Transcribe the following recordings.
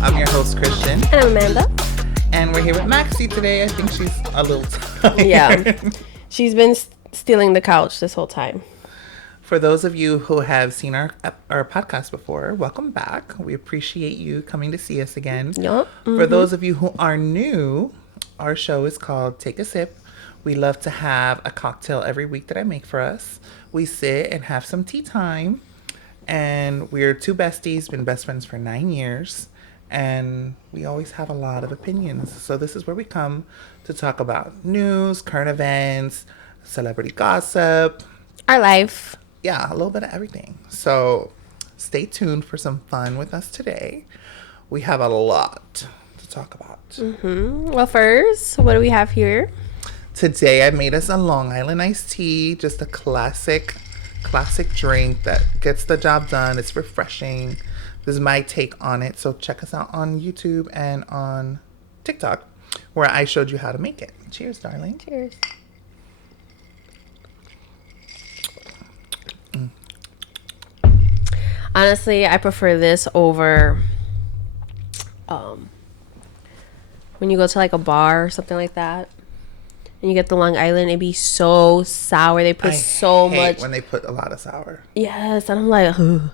I'm your host, Christian. And I'm Amanda. And we're here with Maxie today. I think she's a little tired. Yeah. She's been stealing the couch this whole time. For those of you who have seen our podcast before, welcome back. We appreciate you coming to see us again. Yep. Mm-hmm. For those of you who are new, our show is called Take a Sip. We love to have a cocktail every week that I make for us. We sit and have some tea time. And we're two besties, been best friends for 9 years. And we always have a lot of opinions. So this is where we come to talk about news, current events, celebrity gossip. Our life. Yeah, a little bit of everything. So stay tuned for some fun with us today. We have a lot to talk about. Mm-hmm. Well, first, what do we have here? Today I made us a Long Island iced tea, just a classic drink that gets the job done. It's refreshing. This is my take on it. So check us out on YouTube and on TikTok where I showed you how to make it. Cheers, darling. Cheers. Honestly, I prefer this over when you go to like a bar or something like that and you get the Long Island, it'd be so sour. They put so much when they put a lot of sour. Yes, and I'm like, ugh.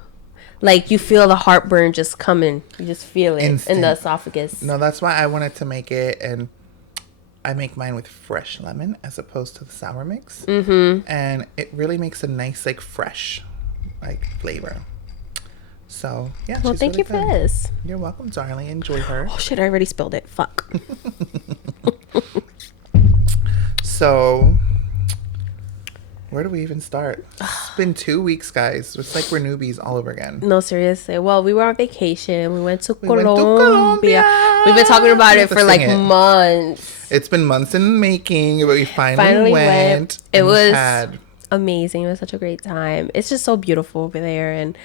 Like you feel the heartburn just coming. You just feel it in the esophagus. No, that's why I wanted to make it, and I make mine with fresh lemon as opposed to the sour mix. Mm-hmm. And it really makes a nice, like, fresh, like, flavor. So, yeah. Well, thank you for this. You're welcome, darling. Enjoy her. Oh, shit, I already spilled it. Fuck. So, where do we even start? It's been 2 weeks, guys. It's like we're newbies all over again. No, seriously. Well, we were on vacation. We went to Colombia. We've been talking about it for like months. It's been months in the making, but we finally went. It was amazing. It was such a great time. It's just so beautiful over there, and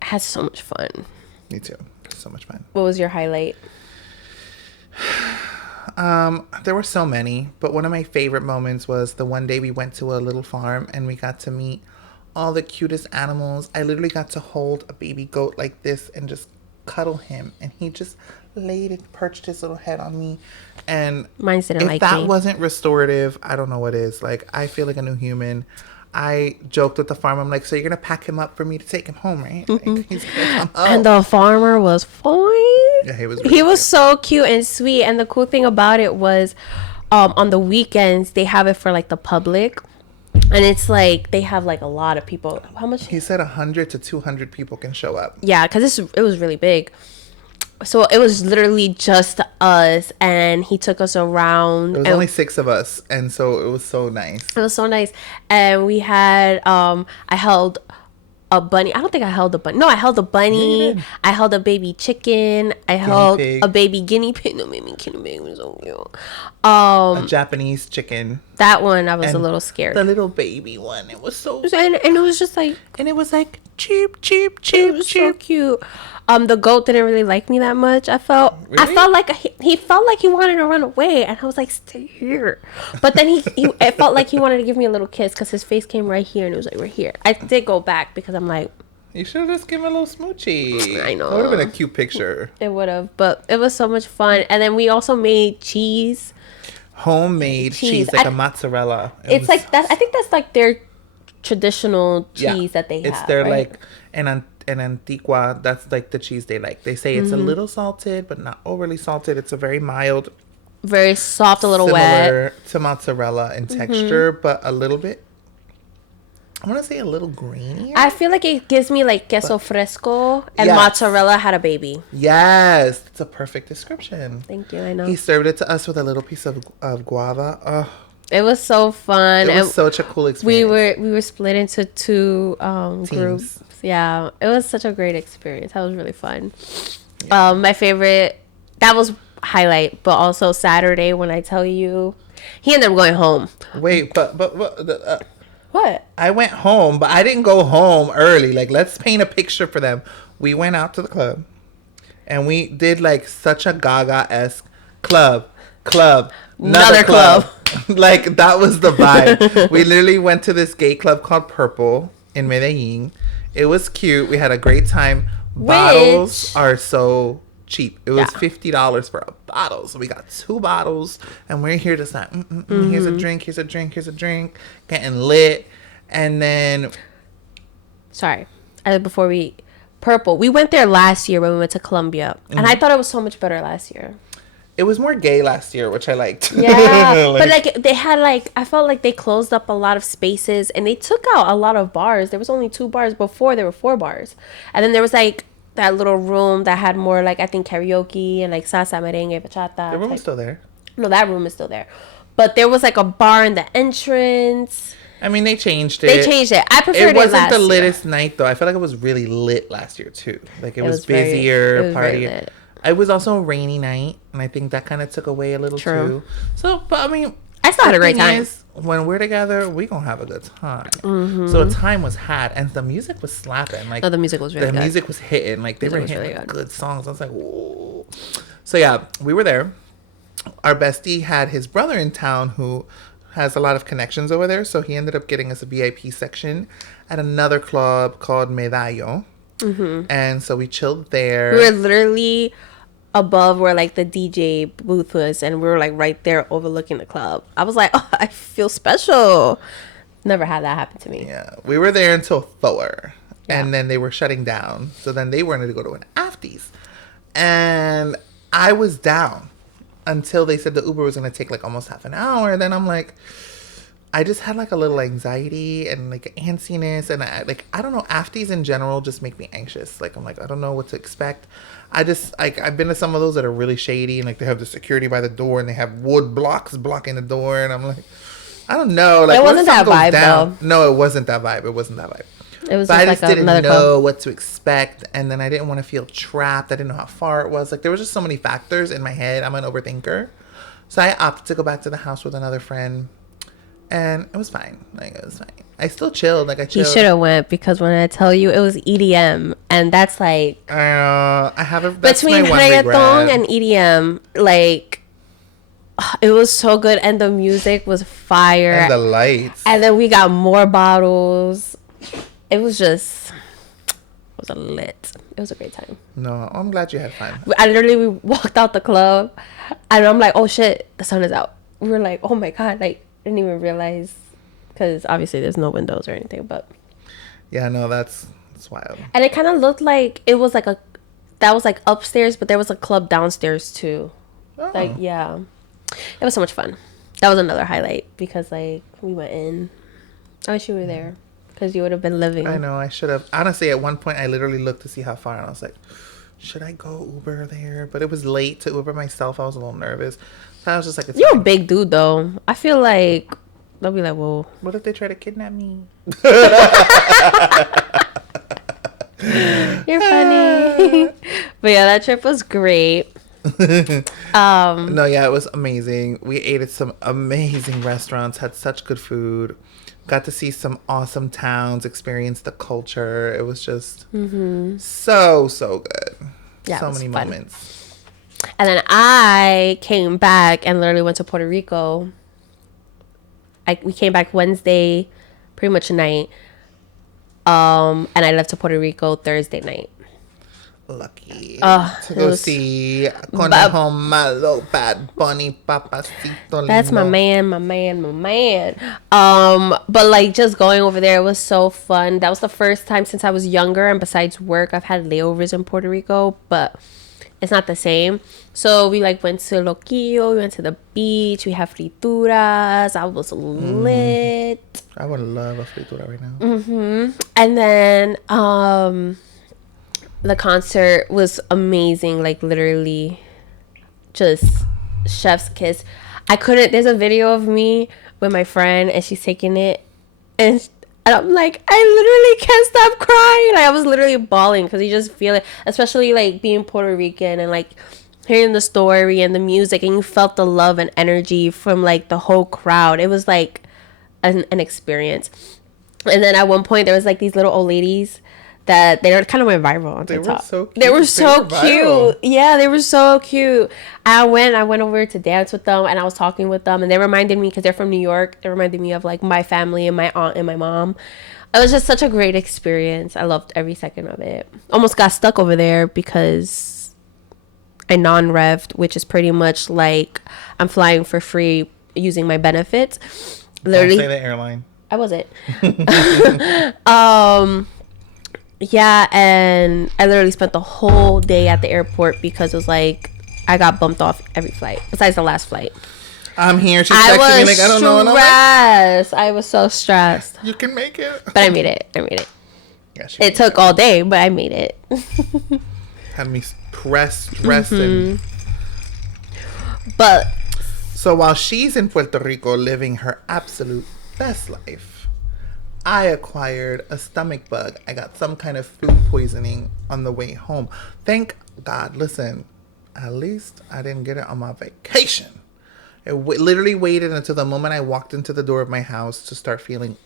I had so much fun. Me too. So much fun. What was your highlight? There were so many, but one of my favorite moments was the one day we went to a little farm and we got to meet all the cutest animals. I literally got to hold a baby goat like this and just cuddle him, and he just perched his little head on me. And mine didn't like me. If that wasn't restorative, I don't know what is. Like, I feel like a new human. I joked with the farmer. I'm like, so you're going to pack him up for me to take him home, right? Like, he's gonna come home. And the farmer was fine. Yeah, he was cute. So cute and sweet. And the cool thing about it was on the weekends, they have it for like the public. And it's like they have like a lot of people. How much? He said 100 to 200 people can show up. Yeah, because it was really big. So it was literally just us, and he took us around. There was only 6 of us, and so it was so nice. It was so nice. And we had, I held a bunny. I don't think I held a bunny. No, I held a bunny. Yeah. I held a baby chicken. I held a baby guinea pig. No, baby guinea pig was so cute. A Japanese chicken. That one, I was a little scared. The little baby one. It was so and it was just like. And it was like, cheep, cheep, cheep, it was cheep. So cute. The goat didn't really like me that much. I felt like he felt like he wanted to run away, and I was like, stay here. But then it felt like he wanted to give me a little kiss because his face came right here, and it was like right here. I did go back because I'm like, you should have just given a little smoochie. I know. That would have been a cute picture. It would have, but it was so much fun. And then we also made cheese. Homemade cheese, like a mozzarella. I think that's like their traditional cheese that they have. It's their like an Antigua, that's like the cheese they like. They say it's a little salted, but not overly salted. It's a very mild, very soft, a little similar wet to mozzarella in texture, but a little bit. I want to say a little grainy. I feel like it gives me like queso fresco, and mozzarella had a baby. Yes, that's a perfect description. Thank you. I know. He served it to us with a little piece of guava. Oh, it was so fun. It was such a cool experience. We were split into 2 groups. Yeah, it was such a great experience. That was really fun. Yeah. My favorite, that was highlight, but also Saturday when I tell you, he ended up going home. Wait, but what? I went home, but I didn't go home early. Like, let's paint a picture for them. We went out to the club, and we did like such a Gaga-esque club, another club. Like, that was the vibe. We literally went to this gay club called Purple in Medellin. It was cute. We had a great time. Bottles are so cheap. It was $50 for a bottle. So we got 2 bottles, and we're here just like, here's a drink, here's a drink, here's a drink, getting lit. And then, sorry, before Purple. We went there last year when we went to Colombia, and I thought it was so much better last year. it was more gay last year, which I liked. Yeah, but like they had like, I felt like they closed up a lot of spaces and they took out a lot of bars. There was only 2 bars. Before there were 4 bars, and then there was like that little room that had more like, I think, karaoke and like salsa, merengue, bachata. The room is still there. No, that room is still there, but there was like a bar in the entrance. I mean, they changed it. I preferred it wasn't the year. littest night though. I feel like it was really lit last year too. Like it was very, busier, it was party. very lit. It was also a rainy night, and I think that kind of took away a little too. So, but I mean, I still had a great time. When we're together, we gonna have a good time. So the time was had, and the music was slapping. Like, the music was really good. The music was hitting. Like they were hitting really like, good songs. I was like, whoa. So yeah, we were there. Our bestie had his brother in town who has a lot of connections over there, so he ended up getting us a VIP section at another club called Medallo. And so we chilled there. We were literally above where like the DJ booth was, and we were like right there overlooking the club. I was like, oh, I feel special. Never had that happen to me. Yeah, we were there until 4, and then they were shutting down. So then they wanted to go to an afties, and I was down until they said the Uber was going to take like almost half an hour. And then I'm like, I just had like a little anxiety and like antsiness, and I don't know, afties in general just make me anxious. Like I'm like, I don't know what to expect. I've been to some of those that are really shady, and like they have the security by the door and they have wood blocks blocking the door, and I'm like, I don't know. Like, it wasn't that vibe though. No, it wasn't that vibe. It wasn't that vibe. It was but I just like didn't know what to expect, and then I didn't want to feel trapped. I didn't know how far it was. Like there was just so many factors in my head. I'm an overthinker, so I opted to go back to the house with another friend, and it was fine. Like it was fine. I still chilled. Like I chilled. He should have went, because when I tell you, it was EDM, and that's like I have a between reggaeton and EDM, like it was so good, and the music was fire, and the lights, and then we got more bottles. It was a great time. No, I'm glad you had fun. We walked out the club, and I'm like, oh shit, the sun is out. We were like, oh my god, like didn't even realize, because obviously there's no windows or anything, but yeah, no, that's wild. And it kind of looked like it was like that was like upstairs, but there was a club downstairs too. Oh. Like, yeah, it was so much fun. That was another highlight, because like we went in. I wish you were there, because you would have been living. I know, I should have. Honestly, at one point I literally looked to see how far, and I was like, should I go Uber there? But it was late to Uber myself. I was a little nervous. So I was just like, you're fine. A big dude though. I feel like they'll be like, whoa. What if they try to kidnap me? You're funny. But yeah, that trip was great. No, yeah, it was amazing. We ate at some amazing restaurants, had such good food, got to see some awesome towns, experience the culture. It was just so good. Yeah, so many fun. moments. And then I came back and literally went to Puerto Rico. We came back Wednesday, pretty much night. And I left to Puerto Rico Thursday night. Lucky to go see Conejo Malo, Bad Bunny, Papacito. That's my man. But like just going over there, it was so fun. That was the first time since I was younger, and besides work, I've had layovers in Puerto Rico, but it's not the same. So we like went to Loquillo, we went to the beach, we have frituras. I was lit. I would love a fritura right now. And then the concert was amazing, like literally just chef's kiss. There's a video of me with my friend, and she's taking it, and I'm like, I literally can't stop crying. Like I was literally bawling, because you just feel it, especially like being Puerto Rican and like hearing the story and the music, and you felt the love and energy from like the whole crowd. It was like an experience. And then at one point there was like these little old ladies that they kind of went viral on TikTok. They were so cute. Yeah, they were so cute. I went over to dance with them, and I was talking with them, and they reminded me, because they're from New York, it reminded me of like my family and my aunt and my mom. It was just such a great experience. I loved every second of it. Almost got stuck over there because a non-revved, which is pretty much like I'm flying for free using my benefits. Literally, don't say the airline. I wasn't. Yeah, and I literally spent the whole day at the airport because it was like I got bumped off every flight besides the last flight. I'm here. She's texting me like, I don't know. And I'm like, I was so stressed. you can make it. But I made it. Yeah, It took all day, but I made it. Had me stressing. But so while she's in Puerto Rico living her absolute best life, I acquired a stomach bug. I got some kind of food poisoning on the way home. Thank God. Listen, at least I didn't get it on my vacation. I literally waited until the moment I walked into the door of my house to start feeling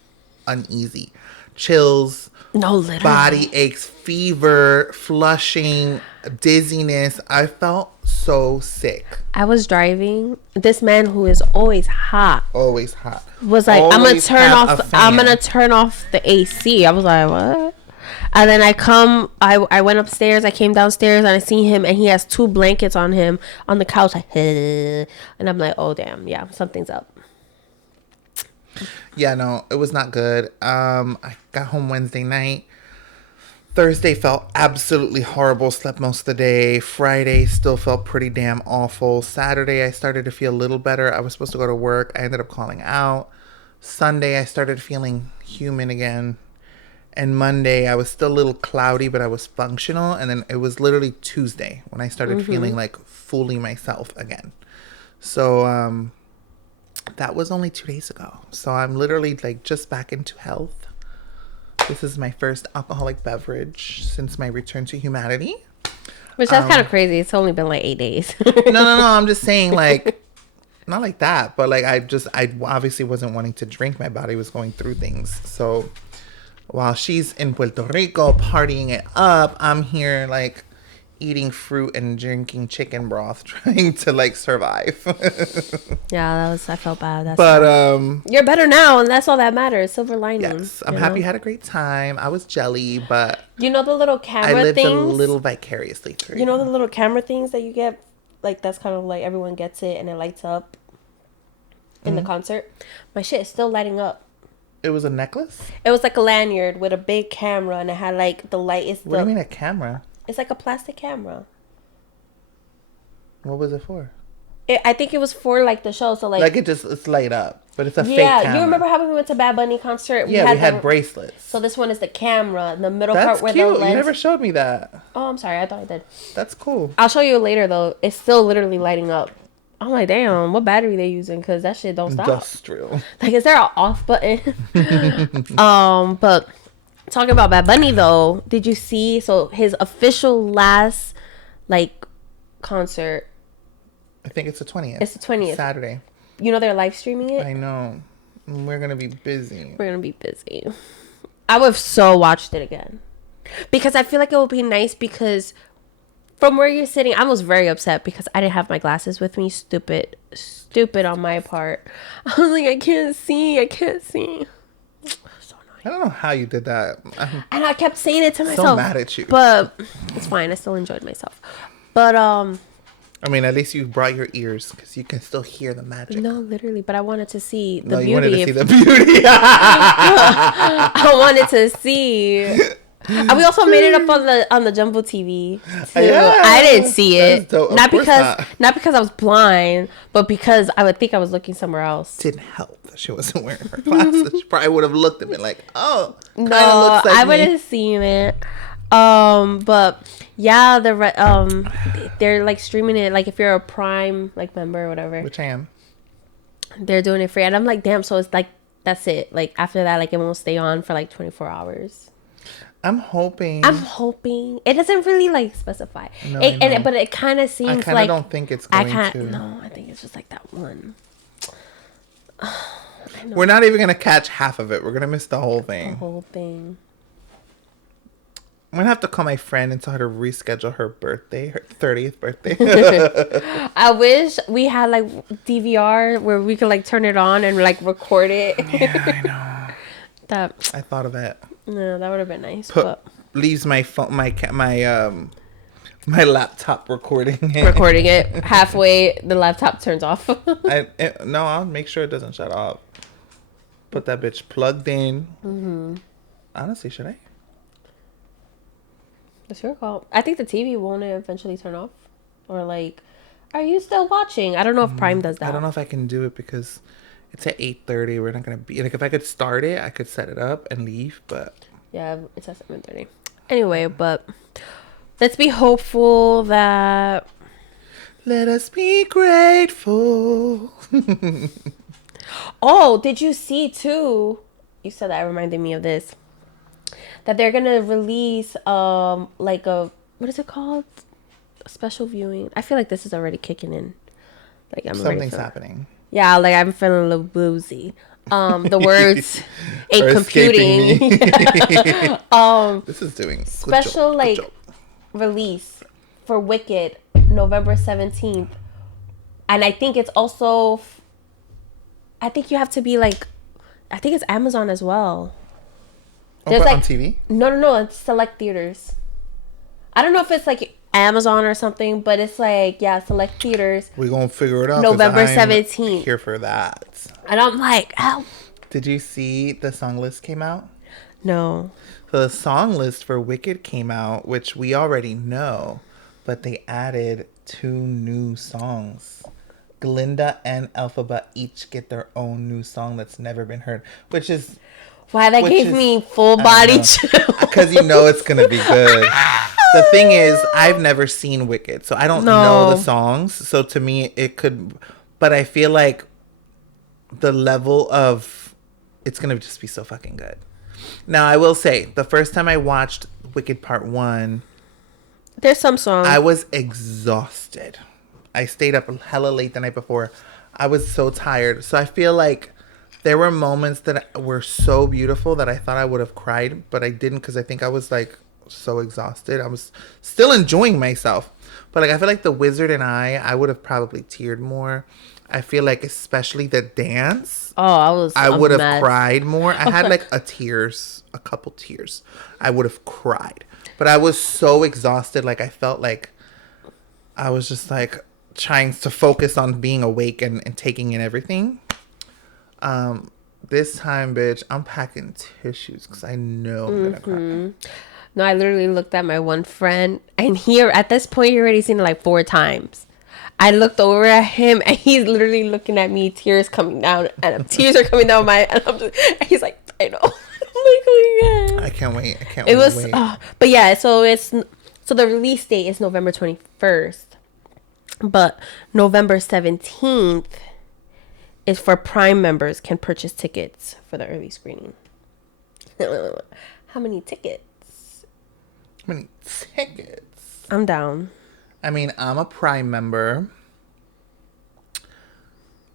uneasy. Chills, no, literally. Body aches, fever, flushing, dizziness. I felt so sick. I was driving. This man who is always hot was like, Always I'm gonna turn off the AC. I was like, what? And then I went upstairs, I came downstairs, and I see him, and he has 2 blankets on him on the couch, and I'm like, oh damn, yeah, something's up. Yeah, no, it was not good. I got home Wednesday night. Thursday felt absolutely horrible. Slept most of the day. Friday still felt pretty damn awful. Saturday I started to feel a little better. I was supposed to go to work. I ended up calling out. Sunday I started feeling human again. And Monday, I was still a little cloudy, but I was functional. And then it was literally Tuesday when I started feeling like fully myself again. So that was only 2 days ago. So I'm literally like just back into health. This is my first alcoholic beverage since my return to humanity. Which that's kind of crazy. It's only been like 8 days. No. I'm just saying like, not like that. But like I obviously wasn't wanting to drink. My body was going through things. So while she's in Puerto Rico partying it up, I'm here like eating fruit and drinking chicken broth, trying to like survive. Yeah, I felt bad. But you're better now, and that's all that matters. Silver lining. Yes, I'm happy you had a great time. I was jelly, but you know the little camera I lived things? a little vicariously through. You know the little camera things that you get, like that's kind of like everyone gets it and it lights up in the concert. My shit is still lighting up. It was a necklace? It was like a lanyard with a big camera, and it had like the light is. What do you mean a camera? It's like a plastic camera. What was it for? I think it was for like the show, so like it's light up, but it's a fake yeah. camera. You remember how we went to Bad Bunny concert? Yeah, we had bracelets. So this one is the camera, the middle That's part where cute. the lens. You never showed me that. Oh, I'm sorry. I thought I did. That's cool. I'll show you later though. It's still literally lighting up. I'm like, damn, what battery they using? Because that shit don't stop. Industrial. Like, is there an off button? But talking about Bad Bunny though, did you see? So his official last like concert. I think it's the 20th. It's the 20th. Saturday. You know they're live streaming it. I know. We're gonna be busy. I would have so watched it again because I feel like it would be nice because. From where you're sitting, I was very upset because I didn't have my glasses with me. Stupid on my part. I was like, I can't see. So annoying. I don't know how you did that. And I kept saying it to myself. So mad at you. But it's fine. I still enjoyed myself. But I mean, at least you brought your ears because you can still hear the magic. No, literally. But I wanted to see the beauty. You wanted to see the beauty. I wanted to see. And we also made it up on the Jumbo TV too. Yeah, I didn't see it. Not because I was blind, but because I would think I was looking somewhere else. Didn't help that she wasn't wearing her glasses. She probably would have looked at me like, oh, no, looks like I would have seen it. But yeah, they're like streaming it. Like if you're a Prime like member or whatever, which I am, they're doing it free. And I'm like, damn. So it's like that's it. Like after that, like it won't stay on for like 24 hours. I'm hoping. It doesn't really like specify. No, but it kind of seems like. I don't think it's going to. No, I think it's just like that one. We're not even gonna catch half of it. We're gonna miss the whole thing. I'm gonna have to call my friend and tell her to reschedule her birthday, her 30th birthday. I wish we had like DVR where we could like turn it on and like record it. Yeah, I know. I thought of that. No, that would have been nice. Leaves my phone, my My laptop recording it. Recording it halfway, the laptop turns off. No, I'll make sure it doesn't shut off. Put that bitch plugged in. Mm-hmm. Honestly, should I? It's your call. I think the TV won't eventually turn off, or like, are you still watching? I don't know if Prime does that. I don't know if I can do it because it's at 8:30. We're not gonna be like, if I could start it, I could set it up and leave. But yeah, it's at 7:30. Anyway, but let's be hopeful that. Let us be grateful. Oh, did you see too? You said that reminded me of this. That they're gonna release like a, what is it called? A special viewing. I feel like this is already kicking in. Like Something's happening. Yeah, like I'm feeling a little bluesy. The words ain't computing. This is doing special like release for Wicked November 17th. And I think it's also, I think you have to be like, I think it's Amazon as well. There's like on TV? No, it's select theaters. I don't know if it's like Amazon or something, but it's like, yeah, select theaters. We're gonna figure it out. November 17th. Here for that. And I'm like, ow. Did you see the song list came out? No. So the song list for Wicked came out, which we already know, but they added 2 new songs. Glinda and Elphaba each get their own new song that's never been heard, which is why that gave me full body chill. Because you know it's gonna be good. The thing is, I've never seen Wicked, so I don't know the songs. So to me, it could, but I feel like the level of it's gonna just be so fucking good. Now, I will say, the first time I watched Wicked Part 1, there's some songs. I was exhausted. I stayed up hella late the night before. I was so tired. So I feel like there were moments that were so beautiful that I thought I would have cried, but I didn't because I think I was like so exhausted. I was still enjoying myself. But like I feel like The Wizard and I would have probably teared more. I feel like especially the dance. Oh, I would have cried more. I had like a couple tears. I would have cried. But I was so exhausted. Like I felt like I was just like trying to focus on being awake and taking in everything. This time, bitch, I'm packing tissues because I know I'm gonna cry. No, I literally looked at my one friend, and here at this point, you already seen it like 4 times. I looked over at him, and he's literally looking at me, tears coming down, and tears are coming down my. And I'm just, and he's like, I know. I'm like, oh my god. I can't wait. It was, but yeah. So the release date is November 21st, but November 17th. Is for Prime members can purchase tickets for the early screening. How many tickets? How many tickets? I'm down. I mean, I'm a Prime member.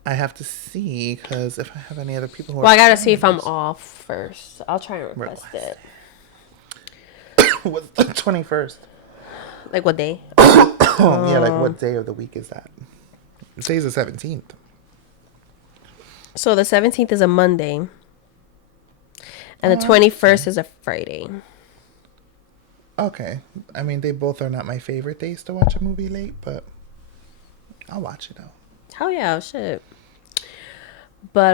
I have to see because if I have any other people who I gotta see if I'm off first. I'll try and request it. What's the 21st? Like what day? Yeah, like what day of the week is that? It says the 17th. So the 17th is a Monday. And the 21st is a Friday. Okay. I mean, they both are not my favorite days to watch a movie late, but I'll watch it though. Hell yeah, shit. But,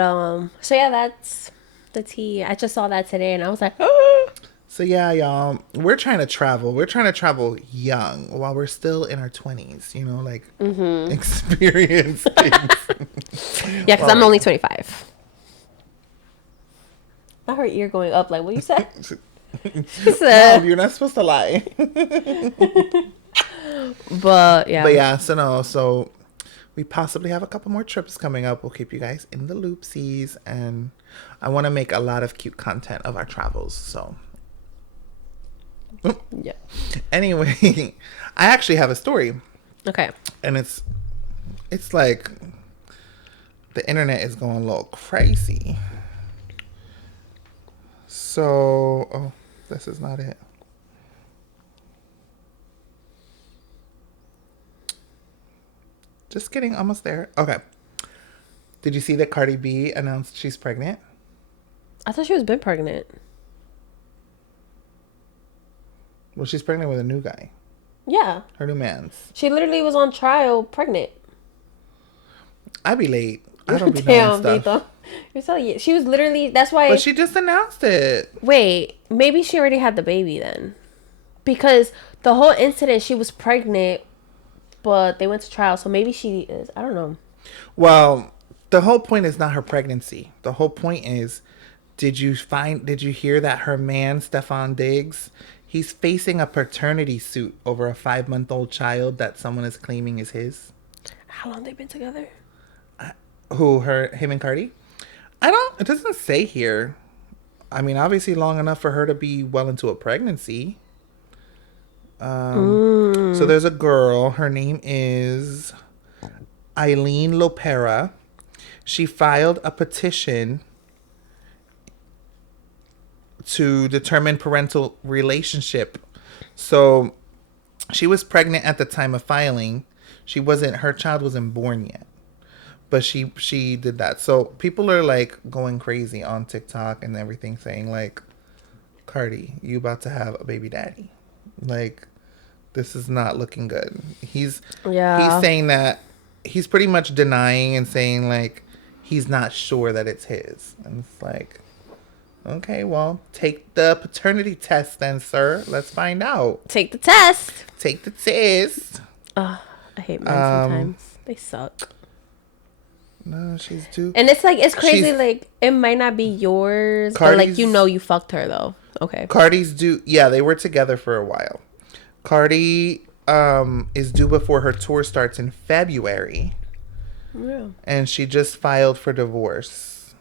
so yeah, that's the tea. I just saw that today and I was like, oh. So yeah, y'all, we're trying to travel. We're trying to travel young while we're still in our 20s, you know, like experience things. Yeah, because I'm only 25. I heard ear going up. Like, what you said? She said, no, you're not supposed to lie. But yeah. So we possibly have a couple more trips coming up. We'll keep you guys in the loopsies, and I want to make a lot of cute content of our travels. So yeah. Anyway, I actually have a story. Okay. And it's like the internet is going a little crazy. So, this is not it. Just kidding, almost there. Okay. Did you see that Cardi B announced she's pregnant? I thought she was been pregnant. Well, she's pregnant with a new guy. Yeah. Her new man's. She literally was on trial pregnant. I be late. I don't be knowing stuff. Vito. You're so, she was literally, that's why. But she just announced it. Wait, maybe she already had the baby then. Because the whole incident, she was pregnant, but they went to trial. So maybe she is. I don't know. Well, the whole point is not her pregnancy. The whole point is, did you hear that her man, Stefan Diggs, he's facing a paternity suit over a 5-month-old child that someone is claiming is his? How long they been together? Him and Cardi? It doesn't say here. I mean, obviously long enough for her to be well into a pregnancy. So there's a girl. Her name is Eileen Lopera. She filed a petition to determine parental relationship. So she was pregnant at the time of filing. Her child wasn't born yet. But she did that. So people are like going crazy on TikTok and everything saying like, Cardi, you about to have a baby daddy. Like, this is not looking good. He's saying that he's pretty much denying and saying like he's not sure that it's his. And it's like, okay, well, take the paternity test then, sir. Let's find out. Take the test. Take the test. I hate men sometimes. They suck. No, she's due. And it's like, it's crazy. Like, it might not be yours, but like, you fucked her though. Okay. Cardi's due. Yeah, they were together for a while. Cardi is due before her tour starts in February. Yeah. And she just filed for divorce.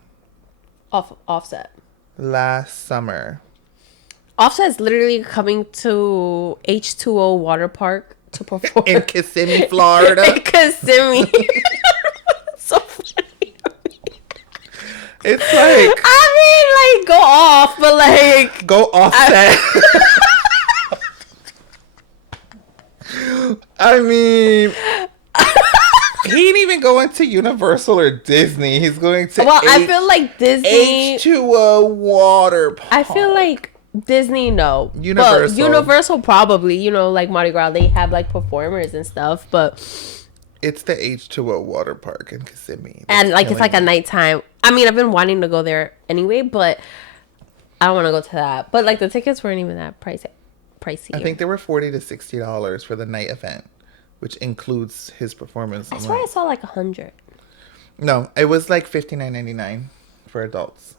Offset. Last summer. Offset's literally coming to H2O water park to perform. In Kissimmee, Florida. In Kissimmee. So funny. It's like, I mean, like, go off, but like, go Offset. I mean, he ain't even going to Universal or Disney. He's going to I feel like Disney H2O water park. I feel like Disney, no. Universal. But Universal probably, like Mardi Gras, they have like performers and stuff, but it's the H2O water park in Kissimmee. And like it's like a nighttime. I mean, I've been wanting to go there anyway, but I don't want to go to that. But like the tickets weren't even that pricey. I think they were $40 to $60 for the night event, which includes his performance. I swear I saw like 100. No, it was like $59.99 for adults.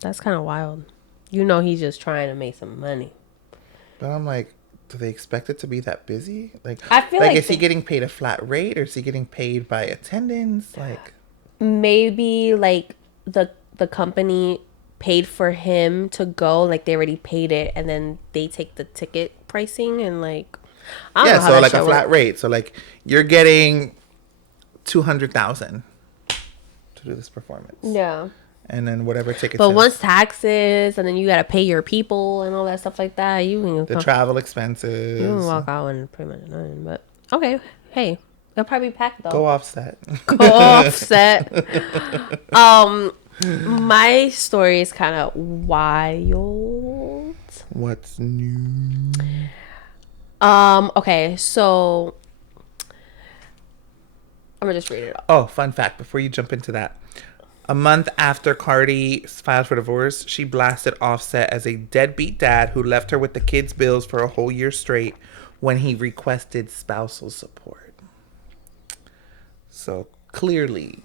That's kind of wild. He's just trying to make some money. But I'm like, do they expect it to be that busy? Like, I feel like is he getting paid a flat rate or is he getting paid by attendance? Like, maybe like the company paid for him to go, like they already paid it, and then they take the ticket pricing and like, I don't know how so that like a flat works. rate. So like you're getting $200,000 to do this performance. Yeah. And then whatever tickets. But once taxes, and then you gotta pay your people and all that stuff like that, travel expenses. You can walk out and pretty much nothing. But okay, hey, they'll probably be packed though. Go Offset. Go Offset. My story is kind of wild. What's new? Okay, so I'm gonna just read it off. Oh, fun fact before you jump into that. A month after Cardi filed for divorce, she blasted Offset as a deadbeat dad who left her with the kids' bills for a whole year straight when he requested spousal support. So clearly,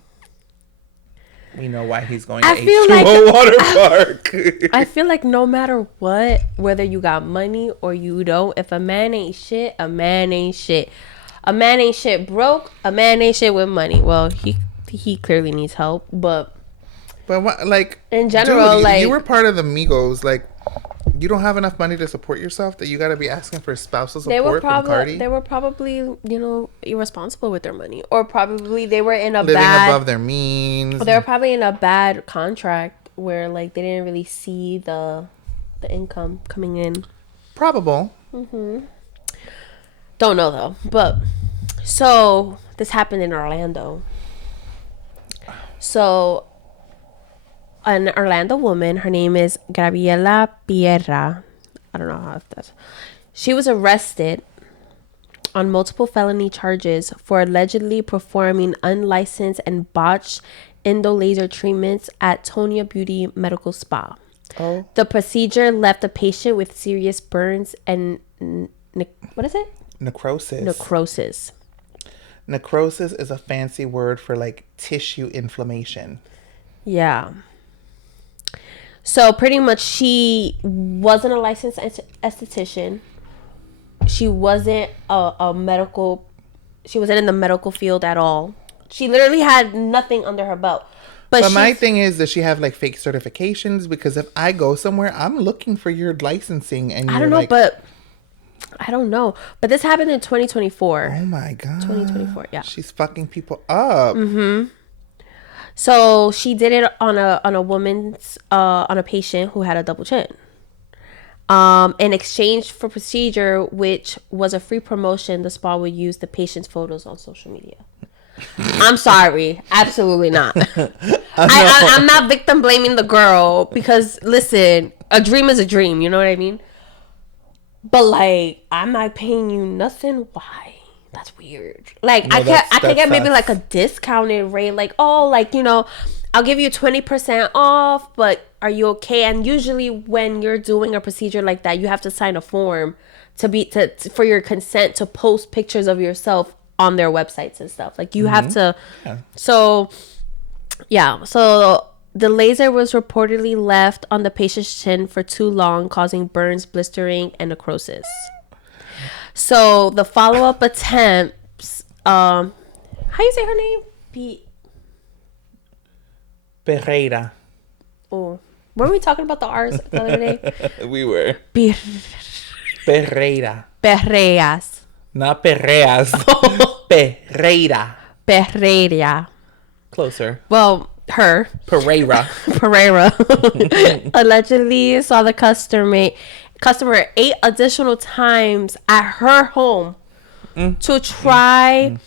we know why he's going to H2O water park. I feel like no matter what, whether you got money or you don't, if a man ain't shit, a man ain't shit. A man ain't shit broke, a man ain't shit with money. Well, he clearly needs help, but what, like, in general, dude, like, you were part of the Migos, like, you don't have enough money to support yourself that you got to be asking for spousal support from Cardi? They were probably, irresponsible with their money, or probably they were in living above their means. They were probably in a bad contract where like they didn't really see the income coming in. Probable. Don't know though, but so this happened in Orlando. So an Orlando woman, her name is Gabriela Pierra. I don't know how that's. She was arrested on multiple felony charges for allegedly performing unlicensed and botched endo-laser treatments at Tonia Beauty Medical Spa. Oh. The procedure left the patient with serious burns and what is it? Necrosis. Necrosis is a fancy word for like tissue inflammation. Yeah. So pretty much she wasn't a licensed esthetician. She wasn't a medical, she wasn't in the medical field at all. She literally had nothing under her belt. But my thing is, does she have like fake certifications? Because if I go somewhere, I'm looking for your licensing, and I don't know, but I don't know. But this happened in 2024. Oh my God. 2024, yeah. She's fucking people up. Mm-hmm. So she did it on a woman's on a patient who had a double chin. In exchange for procedure, which was a free promotion, the spa would use the patient's photos on social media. I'm sorry, absolutely not. I'm not victim blaming the girl, because listen, a dream is a dream. You know what I mean? But like, I'm not paying you nothing. Why? That's weird. Like, no, I could get maybe like a discounted rate. Like, oh, like, you know, I'll give you 20% off, but are you okay? And usually when you're doing a procedure like that, you have to sign a form for your consent to post pictures of yourself on their websites and stuff. Like, you have to. Yeah. So the laser was reportedly left on the patient's chin for too long, causing burns, blistering, and necrosis. So the follow-up attempts, how you say her name? Pereira. Oh, weren't we talking about the R's the other day? We were. Pereira. Perreas. Not Perreas. Pereira. Pereira. Closer. Well, her. Pereira. Allegedly saw the customer 8 additional times at her home to try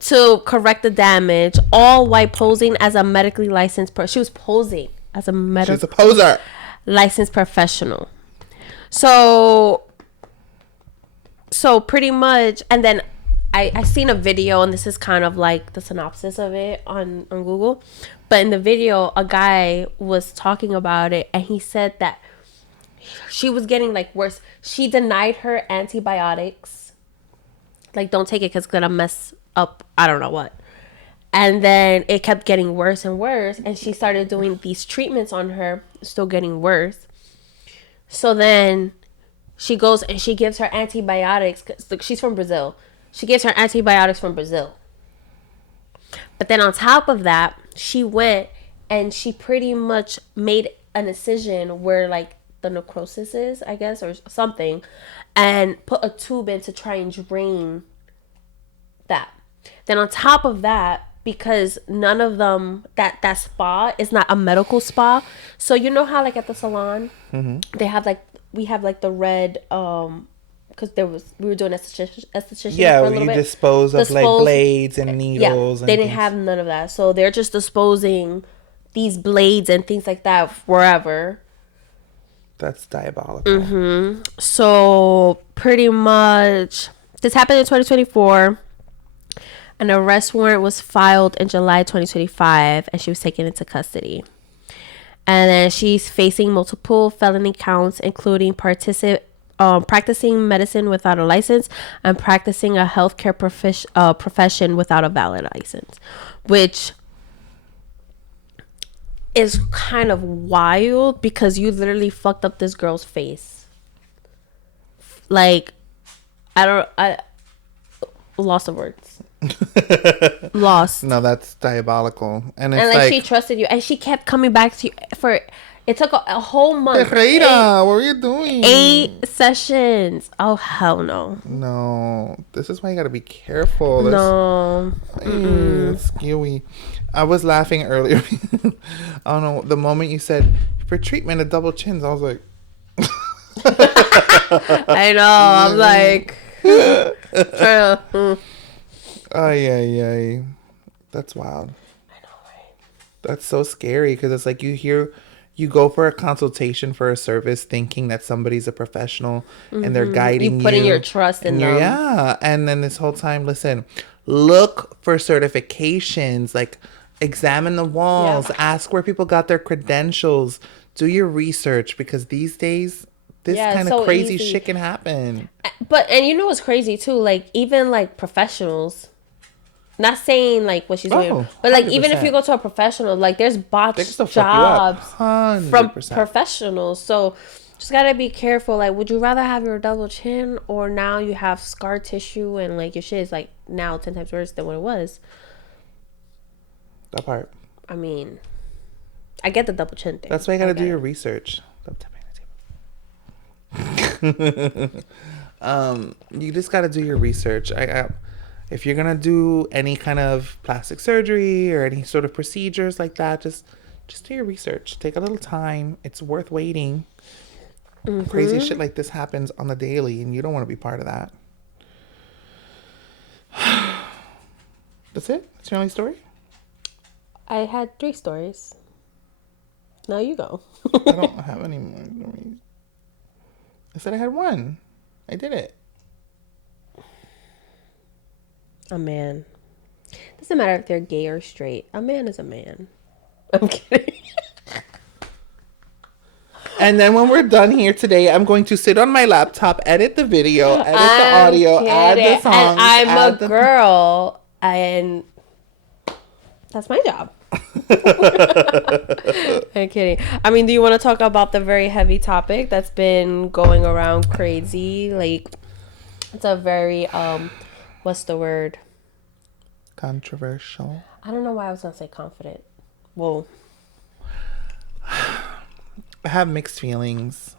to correct the damage, all while posing as a medically licensed she was posing as a she's a poser, licensed professional. So pretty much, and then I seen a video, and this is kind of like the synopsis of it on Google. But in the video, a guy was talking about it, and he said that she was getting like worse. She denied her antibiotics. Like, don't take it because it's going to mess up, I don't know what. And then it kept getting worse and worse. And she started doing these treatments on her, still getting worse. So then she goes and she gives her antibiotics. Cause she's from Brazil. She gives her antibiotics from Brazil. But then on top of that, she went and she pretty much made an incision where like the necrosis is, I guess, or something, and put a tube in to try and drain that. Then on top of that, because none of them, that spa is not a medical spa, so you know how like at the salon they have like, we have like the red because we were doing esthetician yeah, for a little bit. Dispose of like blades and needles. Yeah, they didn't have none of that, so they're just disposing these blades and things like that wherever. That's diabolical. So pretty much, this happened in 2024. An arrest warrant was filed in July 2025, and she was taken into custody. And then she's facing multiple felony counts, including practicing medicine without a license and practicing a healthcare profession without a valid license, which is kind of wild because you literally fucked up this girl's face. Like, I lost of words. Lost. No, that's diabolical. And it's like she trusted you, and she kept coming back to you for. It took a whole month. Pereira, what are you doing? 8 sessions. Oh, hell no. No. This is why you gotta be careful. No. It's skewy. I was laughing earlier. I don't know. The moment you said, for treatment of double chins, I was like... I know. I'm like... trying to... Ay. That's wild. I know, right? That's so scary, because it's like you hear You go for a consultation for a service thinking that somebody's a professional and they're You guiding putting your you. trust in And you're, them. yeah. And then this whole time, listen, look for certifications, like examine the Yeah. walls, ask where people got their credentials, do your research because these days, this Yeah, it's kind of so crazy easy. shit can happen. But and you know what's crazy too? Like even like professionals. Not saying like what she's doing, Oh, but like even if you 100%. go to a professional, like there's They can botched still fuck you up. jobs from 100%. professionals. So just gotta be careful. Like, would you rather have your double chin or now you have scar tissue and like your shit is like now 10 times worse than what it was? That part. I mean, I get the double chin thing. That's why you I gotta do get your it. research. Stop tapping the table. You just got to do your research. If you're gonna do any kind of plastic surgery or any sort of procedures like that, just do your research. Take a little time. It's worth waiting. Crazy shit like this happens on the daily, and you don't want to be part of that. That's it. That's your only story. I had 3 stories. Now you go. I don't have any more stories. I said I had one. I did it. A man. Doesn't matter if they're gay or straight. A man is a man. I'm kidding. And then when we're done here today, I'm going to sit on my laptop, edit the video, edit the I'm audio, add kidding. the songs. And I'm add a the... girl, and that's my job. I'm kidding. I mean, do you want to talk about the very heavy topic that's been going around crazy? Like, it's a very what's the word? Controversial. I don't know why I was gonna say confident. Well, I have mixed feelings.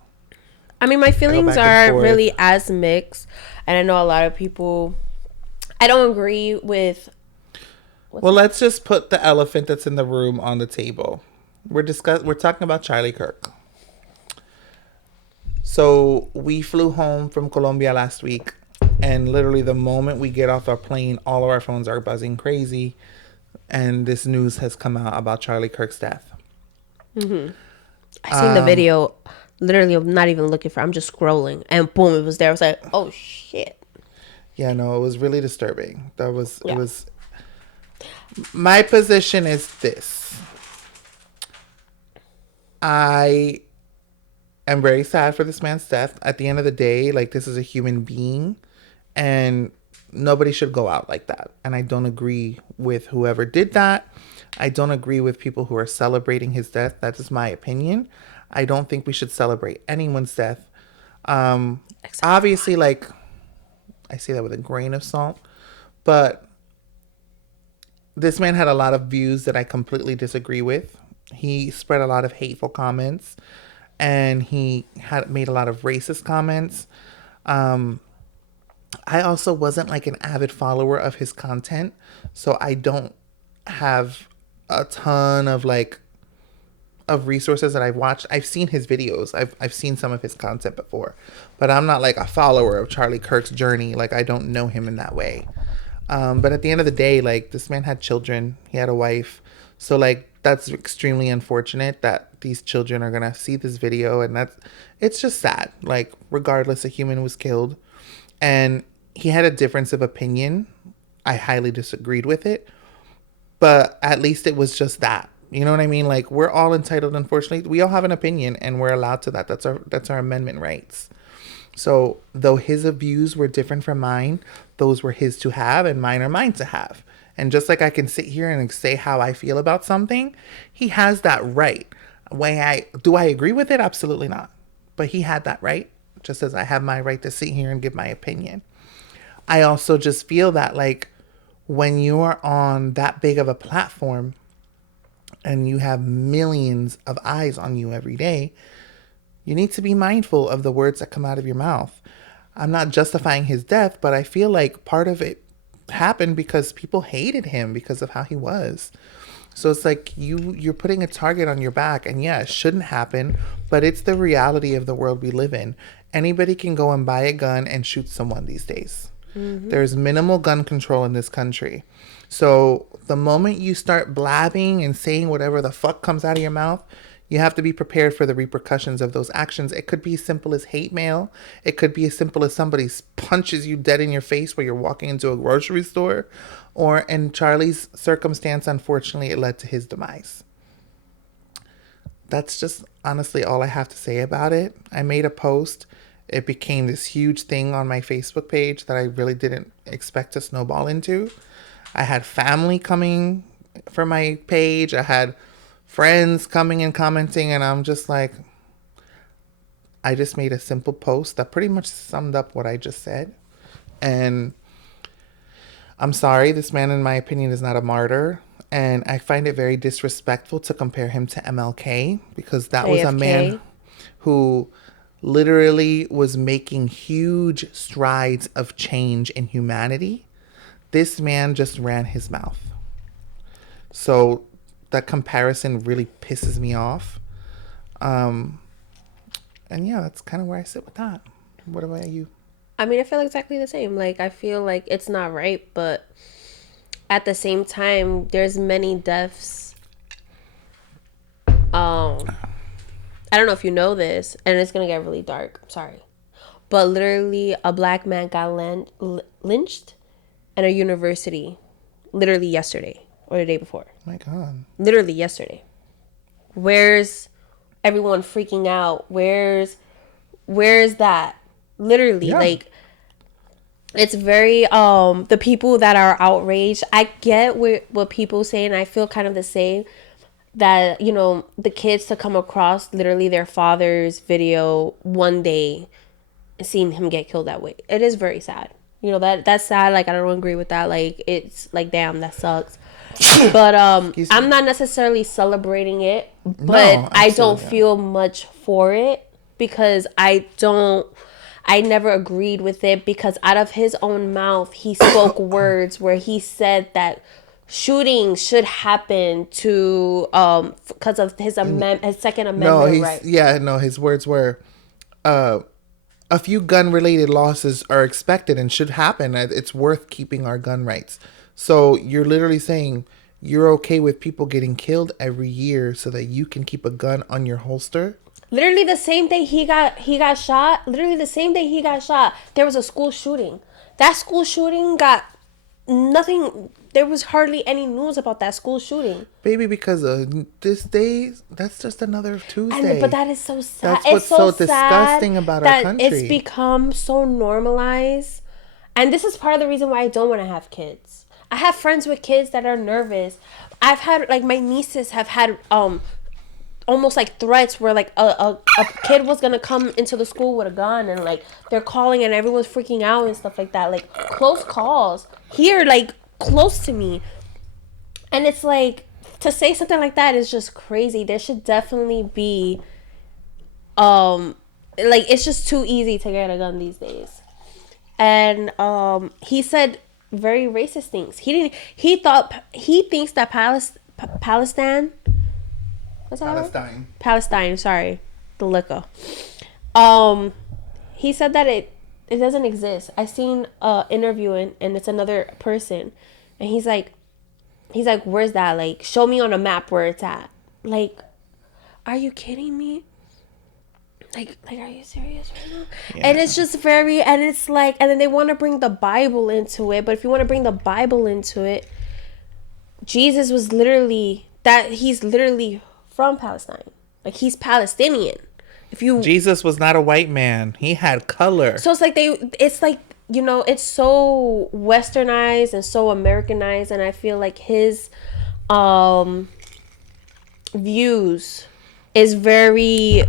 I mean, my feelings back and aren't forth. really as mixed, and I know a lot of people. I don't agree with. Well, let's just put the elephant that's in the room on the table. We're talking about Charlie Kirk. So we flew home from Colombia last week, and literally the moment we get off our plane, all of our phones are buzzing crazy, and this news has come out about Charlie Kirk's death. I seen the video. Literally, I'm not even looking for. I'm just scrolling, and boom, it was there. I was like, oh shit. Yeah, no, it was really disturbing. It was. Yeah. My position is this. I am very sad for this man's death. At the end of the day, like, this is a human being, and nobody should go out like that. And I don't agree with whoever did that. I don't agree with people who are celebrating his death. That is my opinion. I don't think we should celebrate anyone's death. Obviously, like, I say that with a grain of salt, but this man had a lot of views that I completely disagree with. He spread a lot of hateful comments, and he had made a lot of racist comments. I also wasn't like an avid follower of his content, so I don't have a ton of like of resources that I've watched. I've seen his videos. I've seen some of his content before, but I'm not like a follower of Charlie Kirk's journey. Like, I don't know him in that way. But at the end of the day, like, this man had children. He had a wife. So like, that's extremely unfortunate that these children are gonna see this video, and it's just sad. Like, regardless, a human was killed, and he had a difference of opinion. I highly disagreed with it, but at least it was just that. You know what I mean? Like, we're all entitled, unfortunately. We all have an opinion, and we're allowed to that. That's our amendment rights. So though his views were different from mine, those were his to have, and mine are mine to have. And just like I can sit here and say how I feel about something, he has that right. Do I agree with it? Absolutely not. But he had that right, just as I have my right to sit here and give my opinion. I also just feel that, like, when you are on that big of a platform and you have millions of eyes on you every day, you need to be mindful of the words that come out of your mouth. I'm not justifying his death, but I feel like part of it happened because people hated him because of how he was. So it's like you're putting a target on your back, and yeah, it shouldn't happen, but it's the reality of the world we live in. Anybody can go and buy a gun and shoot someone these days. There's minimal gun control in this country. So the moment you start blabbing and saying whatever the fuck comes out of your mouth, You have to be prepared for the repercussions of those actions. It could be as simple as hate mail. It could be as simple as somebody punches you dead in your face while you're walking into a grocery store. Or in Charlie's circumstance, unfortunately, it led to his demise. That's just honestly all I have to say about it. I made a post. It became this huge thing on my Facebook page that I really didn't expect to snowball into. I had family coming for my page. I had friends coming and commenting, and I'm just like, I just made a simple post that pretty much summed up what I just said. And I'm sorry, this man, in my opinion, is not a martyr. And I find it very disrespectful to compare him to MLK, because that was a man who literally was making huge strides of change in humanity. This man just ran his mouth. So that comparison really pisses me off. And yeah, that's kind of where I sit with that. What about you? I mean, I feel exactly the same. Like, I feel like it's not right, but at the same time, there's many deaths. I don't know if you know this, and it's gonna get really dark. I'm sorry, but literally, a black man got lynched at a university, literally yesterday or the day before. Oh my God. Literally yesterday. Where's everyone freaking out? Where's that? Literally, Yeah. like, it's very the people that are outraged. I get what people say, and I feel kind of the same. That, you know, the kids to come across literally their father's video one day and seeing him get killed that way. It is very sad. You know, that's sad. Like, I don't agree with that. Like, it's like, damn, that sucks. But I'm not necessarily celebrating it, but No, I don't absolutely feel much for it, because I never agreed with it, because out of his own mouth he spoke words where he said that shooting should happen to because of his Second Amendment right. His words were, a few gun related losses are expected and should happen. It's worth keeping our gun rights. So you're literally saying you're okay with people getting killed every year so that you can keep a gun on your holster? Literally the same day he got shot, there was a school shooting. That school shooting got nothing. There was hardly any news about that school shooting. Baby, because this day, that's just another Tuesday. But that is so sad. That's what's so disgusting about our country. It's become so normalized. And this is part of the reason why I don't want to have kids. I have friends with kids that are nervous. I've had, like, my nieces have had almost like threats where, like, a kid was gonna come into the school with a gun, and, like, they're calling and everyone's freaking out and stuff like that. Like, close calls here, like, close to me. And it's like, to say something like that is just crazy. There should definitely be like, it's just too easy to get a gun these days. And he said very racist things. He thinks that Palestine, what's that Palestine, sorry, the liquor. He said that it doesn't exist. I seen interview, and it's another person, and he's like, where's that? Like, show me on a map where it's at. Like, are you kidding me? Like, are you serious right now? Yeah. And it's just very, and it's like, and then they want to bring the Bible into it. But if you want to bring the Bible into it, Jesus was literally he's literally from Palestine. Like, he's Palestinian. Jesus was not a white man. He had color. So it's like, you know, it's so westernized and so Americanized, and I feel like his views is very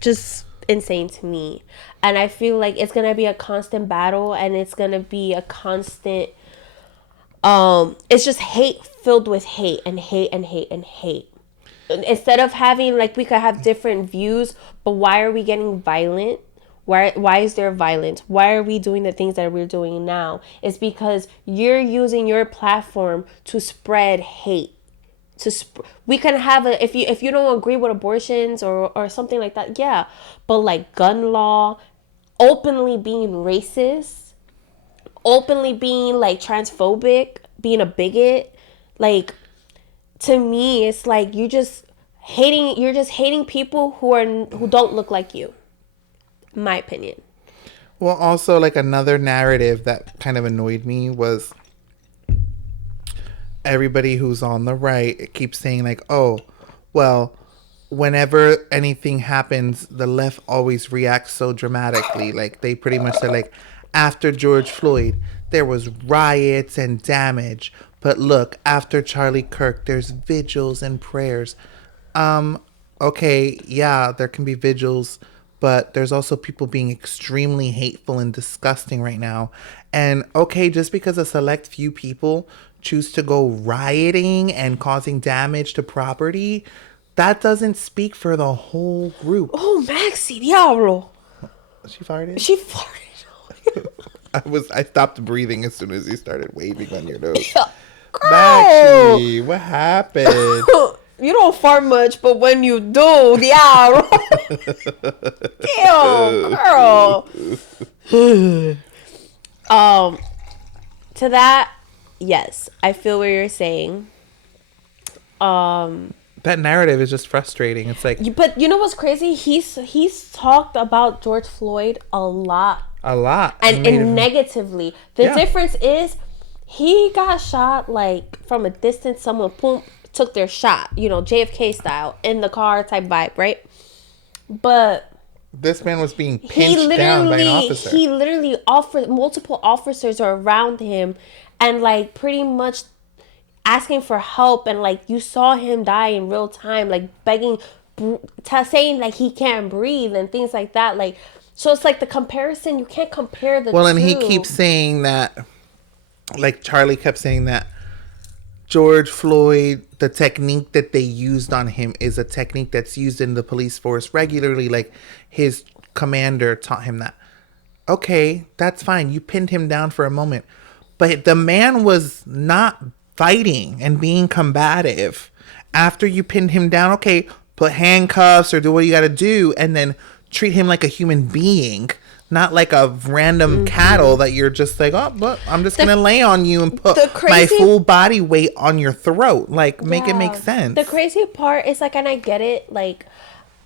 just insane to me. And I feel like it's gonna be a constant battle, and it's gonna be a constant it's just hate filled with hate and hate and hate and hate. Instead of having, like, we could have different views, but why are we getting violent? Why is there violence? Why are we doing the things that we're doing now? It's because you're using your platform to spread hate. We can have if you don't agree with abortions or something like that, yeah. But, like, gun law, openly being racist, openly being, like, transphobic, being a bigot, like, to me, it's like you just hating. You're just hating people who don't look like you. In my opinion. Well, also, like, another narrative that kind of annoyed me was everybody who's on the right keeps saying, like, oh, well, whenever anything happens, the left always reacts so dramatically. Like, they pretty much said, like, after George Floyd, there was riots and damage. But look, after Charlie Kirk, there's vigils and prayers. Okay, yeah, there can be vigils, but there's also people being extremely hateful and disgusting right now. And okay, just because a select few people choose to go rioting and causing damage to property, that doesn't speak for the whole group. Oh, Maxie, diablo. She farted? She farted. I stopped breathing as soon as you started waving on your nose. Girl. Maxie, what happened? You don't fart much, but when you do, diablo. Damn, girl. To that, yes, I feel what you're saying. That narrative is just frustrating. It's like, But you know what's crazy? He's talked about George Floyd a lot. a lot. And negatively. The Yeah. difference is he got shot like from a distance. Someone boom, took their shot, you know, JFK style, in the car type vibe, right? But This man was being pinched down by an officer. he literally offered, multiple officers are around him and like pretty much asking for help, and like you saw him die in real time, like begging, saying like he can't breathe and things like that. Like, so it's like the comparison, you can't compare the two. And he keeps saying that, like Charlie kept saying that George Floyd, the technique that they used on him is a technique that's used in the police force regularly. Like his commander taught him that. Okay, that's fine. You pinned him down for a moment. But the man was not fighting and being combative. After you pinned him down, okay, put handcuffs or do what you got to do, and then treat him like a human being, not like a random cattle that you're just like, oh, but I'm just going to lay on you and put my full body weight on your throat. Like, make it make sense. The crazy part is like, and I get it, like,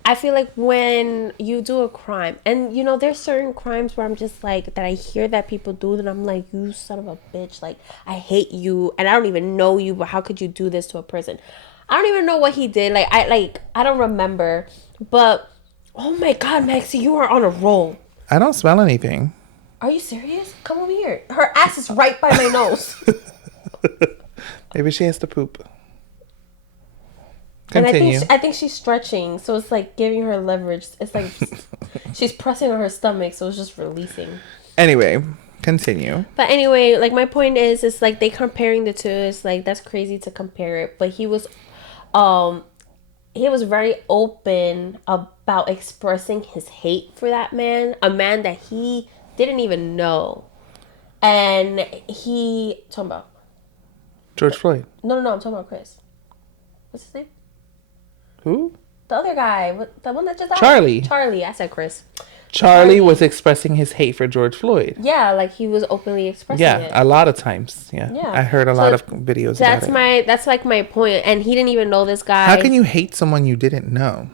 I feel like when you do a crime, and you know, there's certain crimes where I'm just like, that I hear that people do, and I'm like, you son of a bitch, like, I hate you, and I don't even know you, but how could you do this to a person? I don't even know what he did. I don't remember, but oh my God, Maxie, you are on a roll. I don't smell anything. Are you serious? Come over here. Her ass is right by my nose. Maybe she has to poop. Continue. And I think she's stretching, so it's like giving her leverage. It's like she's pressing on her stomach, so it's just releasing. Anyway, continue. But anyway, like my point is, it's like they comparing the two. It's like that's crazy to compare it. But he was very open about expressing his hate for that man, a man that he didn't even know, and he talking about George Floyd. No, I'm talking about Chris. What's his name? Who? The other guy, the one that just died. Charlie, I said Chris. Charlie was expressing his hate for George Floyd. Yeah, like he was openly expressing it. Yeah, a lot of times. Yeah. I heard a lot of videos about it. That's like my point. And he didn't even know this guy. How can you hate someone you didn't know?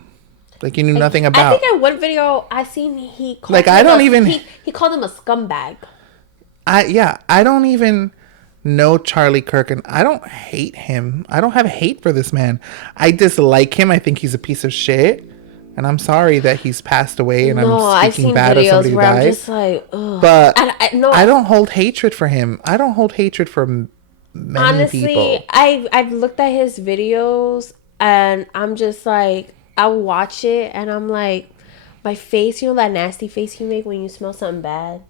Like you knew nothing about. I think in one video I seen he called he called him a scumbag. I don't even know Charlie Kirk, and I don't hate him. I don't have hate for this man. I dislike him. I think he's a piece of shit. And I'm sorry that he's passed away, and I'm speaking bad of somebody who died. I'm just like, ugh. But I don't hold hatred for him. I don't hold hatred for many people. I've looked at his videos, and I'm just like, I watch it, and I'm like, my face, you know that nasty face you make when you smell something bad,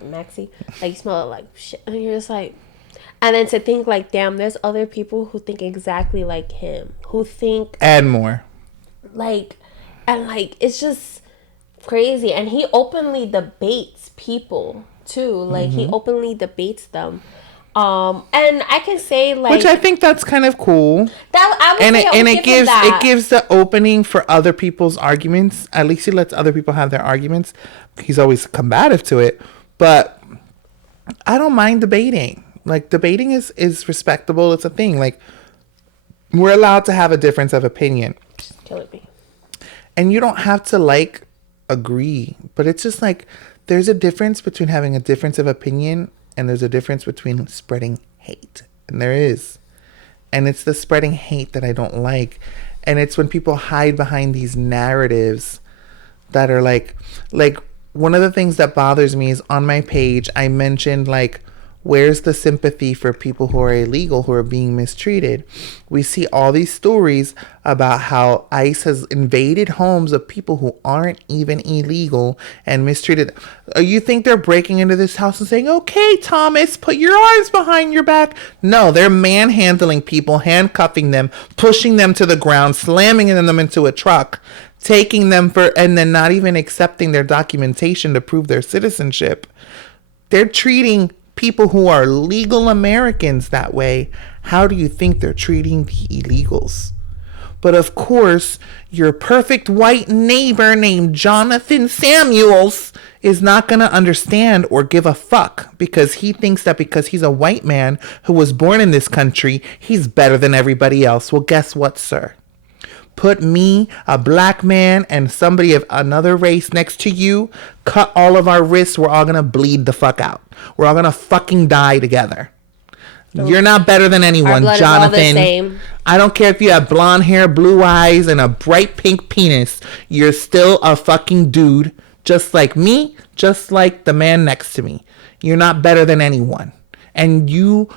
Maxie? Like you smell it like shit, and you're just like, and then to think like, damn, there's other people who think exactly like him, who think and more, like. And, like, it's just crazy. And he openly debates people, too. Like, he openly debates them. And I can say, like... Which I think that's kind of cool. It gives the opening for other people's arguments. At least he lets other people have their arguments. He's always combative to it. But I don't mind debating. Like, debating is respectable. It's a thing. Like, we're allowed to have a difference of opinion. killing me. And you don't have to like agree, but it's just like there's a difference between having a difference of opinion and there's a difference between spreading hate. And there is. And it's the spreading hate that I don't like. And it's when people hide behind these narratives that are like one of the things that bothers me is on my page I mentioned like where's the sympathy for people who are illegal, who are being mistreated? We see all these stories about how ICE has invaded homes of people who aren't even illegal and mistreated. You think they're breaking into this house and saying, okay, Thomas, put your arms behind your back? No, they're manhandling people, handcuffing them, pushing them to the ground, slamming them into a truck, taking them and then not even accepting their documentation to prove their citizenship. They're treating people who are legal Americans that way. How do you think they're treating the illegals? But of course, your perfect white neighbor named Jonathan Samuels is not going to understand or give a fuck because he thinks that because he's a white man who was born in this country, he's better than everybody else. Well, guess what, sir? Put me, a black man, and somebody of another race next to you, cut all of our wrists, we're all gonna bleed the fuck out. We're all gonna fucking die together. You're not better than anyone, blood Jonathan. is all the same. I don't care if you have blonde hair, blue eyes, and a bright pink penis. You're still a fucking dude, just like me, just like the man next to me. You're not better than anyone. And you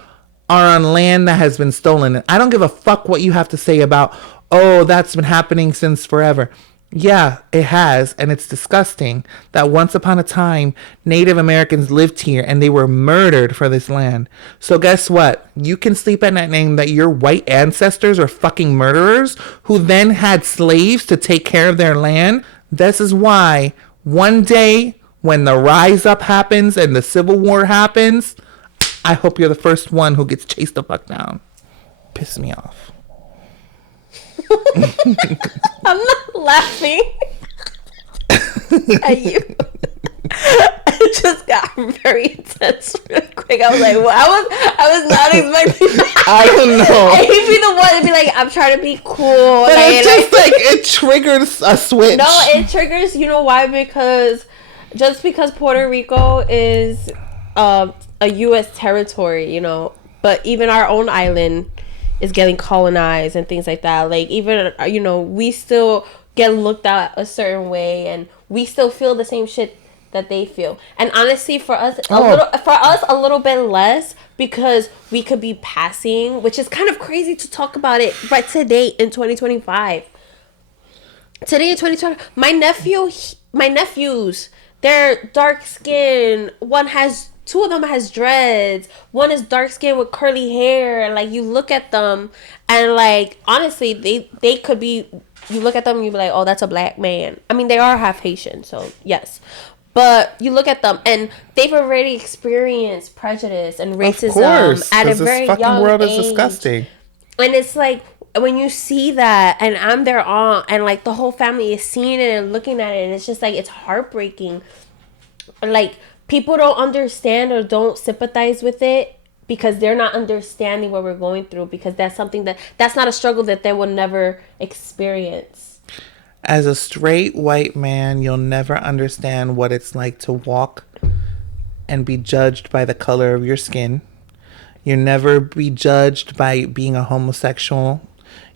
are on land that has been stolen. And I don't give a fuck what you have to say about, oh, that's been happening since forever. Yeah, it has, and it's disgusting that once upon a time, Native Americans lived here and they were murdered for this land. So guess what? You can sleep at night knowing that your white ancestors are fucking murderers who then had slaves to take care of their land. This is why one day when the rise up happens and the Civil War happens, I hope you're the first one who gets chased the fuck down. Piss me off. I'm not laughing at you. It just got very intense real quick. I was like, well, I was not expecting that. I don't know. And he'd be the one to be like, I'm trying to be cool. But it just it triggers a switch. No, it triggers, you know why? Because just because Puerto Rico is a U.S. territory, you know, but even our own island is getting colonized and things like that. Like, even, you know, we still get looked at a certain way and we still feel the same shit that they feel. And honestly, for us, a little bit less because we could be passing, which is kind of crazy to talk about it right today in 2025. Today in 2020, my nephews, they're dark skinned. Two of them has dreads. One is dark skinned with curly hair. And like, you look at them and like, honestly, they could be, you look at them and you be like, oh, that's a black man. I mean, they are half Haitian, so yes. But you look at them and they've already experienced prejudice and racism at a very young age. This fucking world is disgusting. And it's like, when you see that, and I'm their aunt, and like the whole family is seeing it and looking at it, and it's just like, it's heartbreaking. Like, people don't understand or don't sympathize with it because they're not understanding what we're going through, because that's something that's not a struggle that they will never experience. As a straight white man, you'll never understand what it's like to walk and be judged by the color of your skin. You'll never be judged by being a homosexual.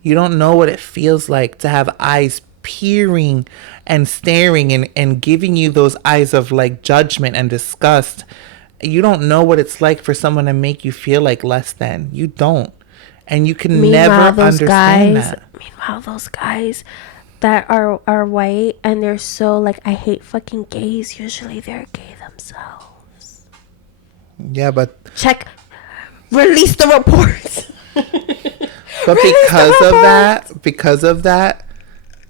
You don't know what it feels like to have eyes peering and staring and giving you those eyes of like judgment and disgust. You don't know what it's like for someone to make you feel like less than. You don't. And you can never understand that. Meanwhile, those guys that are white and they're so like, I hate fucking gays, usually they're gay themselves. Yeah, but release the reports. But because of that,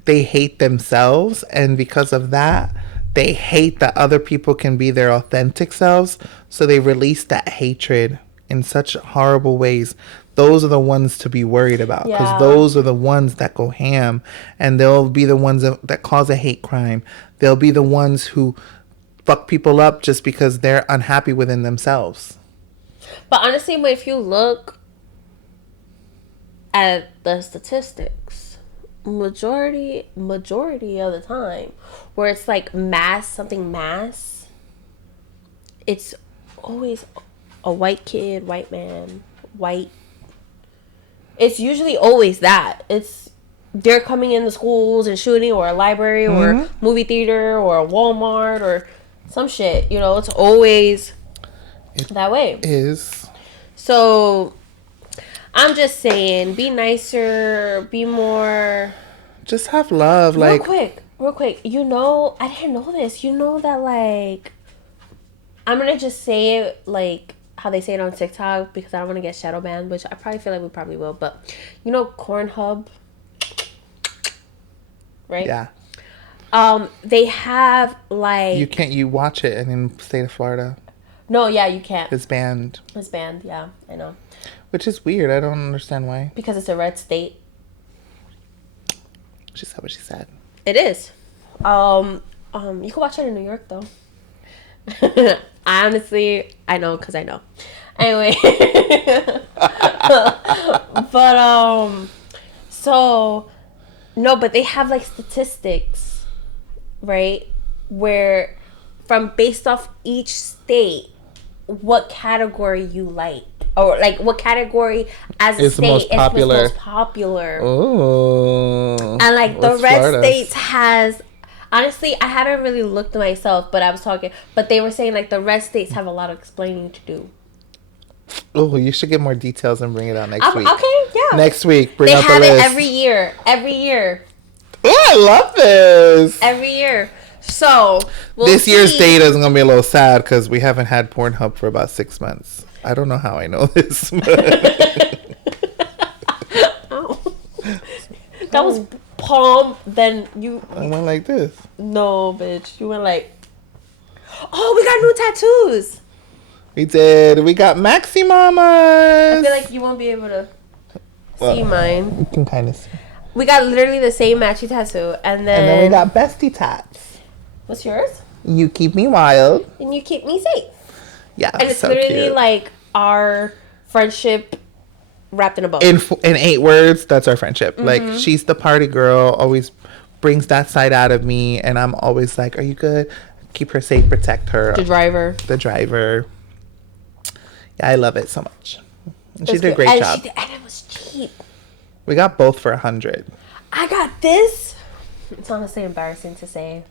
they hate themselves, and because of that, they hate that other people can be their authentic selves, so they release that hatred in such horrible ways. Those are the ones to be worried about, because those are the ones that go ham, and they'll be the ones that cause a hate crime. They'll be the ones who fuck people up just because they're unhappy within themselves. But honestly, if you look at the statistics, majority of the time, where it's like something mass, it's always a white kid, white man, white. It's usually always that. It's they're coming in the schools and shooting, or a library, or movie theater, or a Walmart, or some shit. It's always that way. Is. So I'm just saying, be nicer, be more. Just have love. Real quick. I didn't know this. That, like, I'm gonna just say it like how they say it on TikTok, because I don't want to get shadow banned, which I probably feel like we probably will. But Cornhub, right? Yeah. They have like You watch it in the state of Florida. No, yeah, you can't. It's banned. Yeah, I know. Which is weird. I don't understand why. Because it's a red state. She said what she said. It is. You can watch it in New York though. I know, because I know. Anyway. But but they have like statistics, right? Where based off each state, what category you like, or like what category as a state is the most popular. Oh. And like the red states has, honestly, I haven't really looked myself, but I was talking, but they were saying like the red states have a lot of explaining to do. Oh, you should get more details and bring it out next week. Okay, yeah. Next week, bring out the list. They have it every year. Oh, I love this. Every year. So, this year's data is going to be a little sad because we haven't had Pornhub for about 6 months. I don't know how I know this. Oh. That was palm, then you... I went like this. No, bitch. You went like... Oh, we got new tattoos. We did. We got Maxi Mamas. I feel like you won't be able to see mine. You can kind of see. We got literally the same matchy tattoo. And then we got Bestie Tats. What's yours? You keep me wild. And you keep me safe. Yeah, and it's so literally cute. Like our friendship wrapped in a bow. In 8 words, that's our friendship. Like, she's the party girl, always brings that side out of me, and I'm always like, are you good? Keep her safe, protect her. The driver. Yeah, I love it so much. And she did a great job. And it was cheap. We got both for 100. I got this. It's honestly embarrassing to say.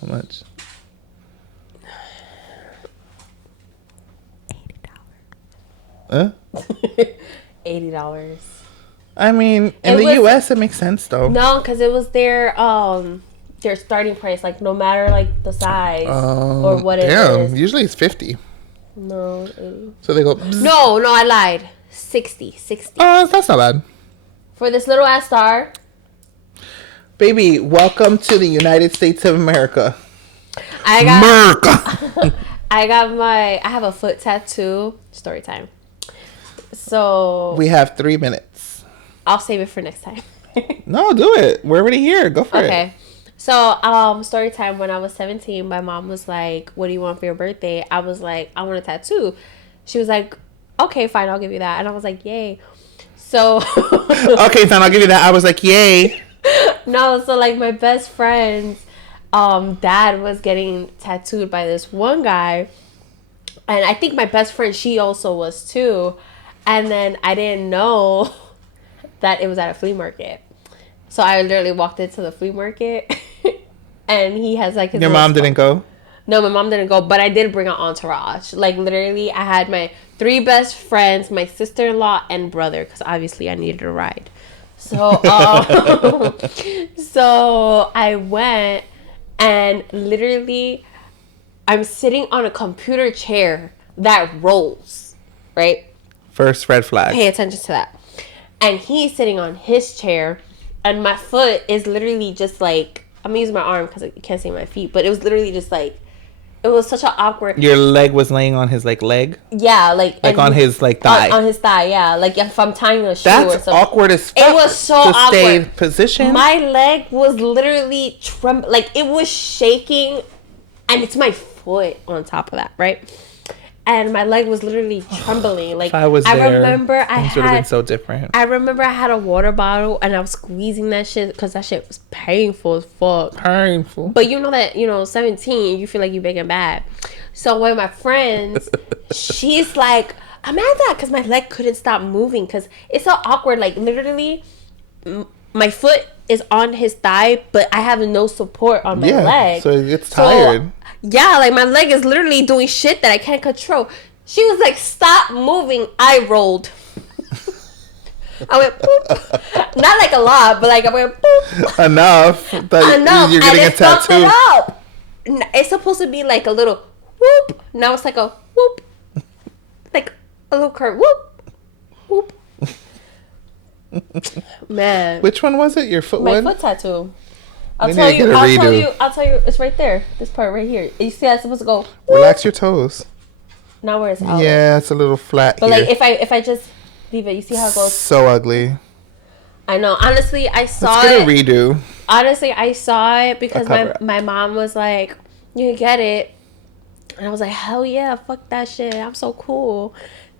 How much? $80. Huh? $80. I mean, in the US, it makes sense though. No, because it was their starting price, like no matter like the size or what it is. Usually it's 50. No, 80. So they go. No, I lied. 60. Oh, that's not bad. For this little ass star. Baby, welcome to the United States of America. I have a foot tattoo. Story time. So we have 3 minutes. I'll save it for next time. No, do it. We're already here. Go for it. Okay. So, story time. When I was 17, my mom was like, "What do you want for your birthday?" I was like, "I want a tattoo." She was like, "Okay, fine, I'll give you that." And I was like, "Yay!" So, okay, fine, I'll give you that. I was like, "Yay!" No, so like my best friend's dad was getting tattooed by this one guy, and I think my best friend, she also was too. And then I didn't know that it was at a flea market. So I literally walked into the flea market and he has like his... Your mom didn't go? No, my mom didn't go, but I did bring an entourage. Like literally I had my 3 best friends, my sister-in-law and brother, because obviously I needed a ride. So, so I went and literally I'm sitting on a computer chair that rolls, right? First red flag. Pay attention to that. And he's sitting on his chair and my foot is literally just like, I'm gonna use my arm because you can't see my feet, but it was literally just like, it was such an awkward... Your leg was laying on his like leg? Yeah, like on his like thigh. On his thigh, yeah. Like if I'm tying a shoe That's or something. Awkward as fuck. It was so awkward. Stay position. My leg was literally like it was shaking, and it's my foot on top of that, right? and my leg was literally trembling. Like if I was there, remember things would have been so different. I remember I had a water bottle and I was squeezing that shit because that shit was painful as fuck. Painful. But you know that, 17, you feel like you're big and bad. So one of my friends, she's like, I'm mad at that because my leg couldn't stop moving because it's so awkward. Like literally, my foot is on his thigh, but I have no support on my leg. So it's tired. So, yeah, like my leg is literally doing shit that I can't control. She was like, stop moving. I rolled. I went boop. Not like a lot, but like I went boop. Enough. Enough. You're getting a tattoo. It up. It's supposed to be like a little whoop. Now it's like a whoop. Like a little curve. Whoop. Whoop. Man. Which one was it? Your foot one? My foot tattoo. I'll tell you. It's right there. This part right here. You see, I'm supposed to go. Whoop. Relax your toes. Now where it's out. Yeah, it's a little flat. But here. like if I just leave it, you see how it goes. So ugly. I know. Honestly, I saw Let's get a redo. Honestly, I saw it because my mom was like, "You get it," and I was like, "Hell yeah, fuck that shit. I'm so cool."